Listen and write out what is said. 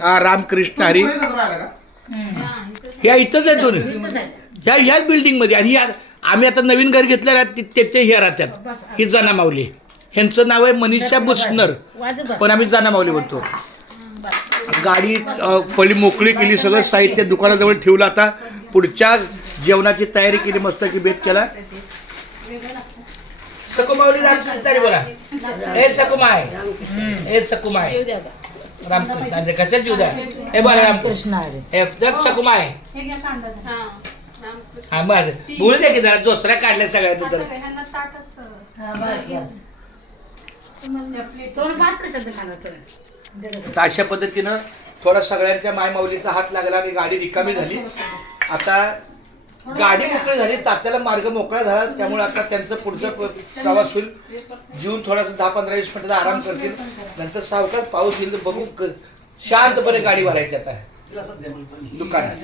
रामकृष्ण हरी ह्या इथंच आहेत दोन्ही ह्याच बिल्डिंगमध्ये. आणि आम्ही आता नवीन घर घेतलं त्याचे ह्या राहतात. ही जाना माऊली, ह्यांचं नाव आहे मनीषा बुसनर, पण आम्ही जाना माऊली बोलतो. गाडी पहिली मोकळी केली, सगळं साहित्य दुकानाजवळ ठेवलं. आता पुढच्या जेवणाची तयारी केली, मस्त की बेत केला. सकुमावली रामकृष्ण बोला. ए सकुमाय, ए सकुमाय रामकृष्ण कशाला जीव द्या. हे बोला रामकृष्ण हे सकुमाय. हा बस बोलू द्या की जरा दुसऱ्या काढल्या सगळ्या तर. अशा पद्धतीनं थोडा सगळ्यांच्या मायमाऊलीचा हात लागला आणि गाडी रिकामी झाली. आता गाडी मोकळी झाली, तात्याला मार्ग मोकळा झाला. त्यामुळे आता त्यांचं पुढचं प्रवास होईल. जीवन थोडासा 10-15-20 मिनिटाचा आराम करतील. नंतर सावकाश पाऊस येईल, बघू शांतपणे गाडी भरायची आता दुकानात.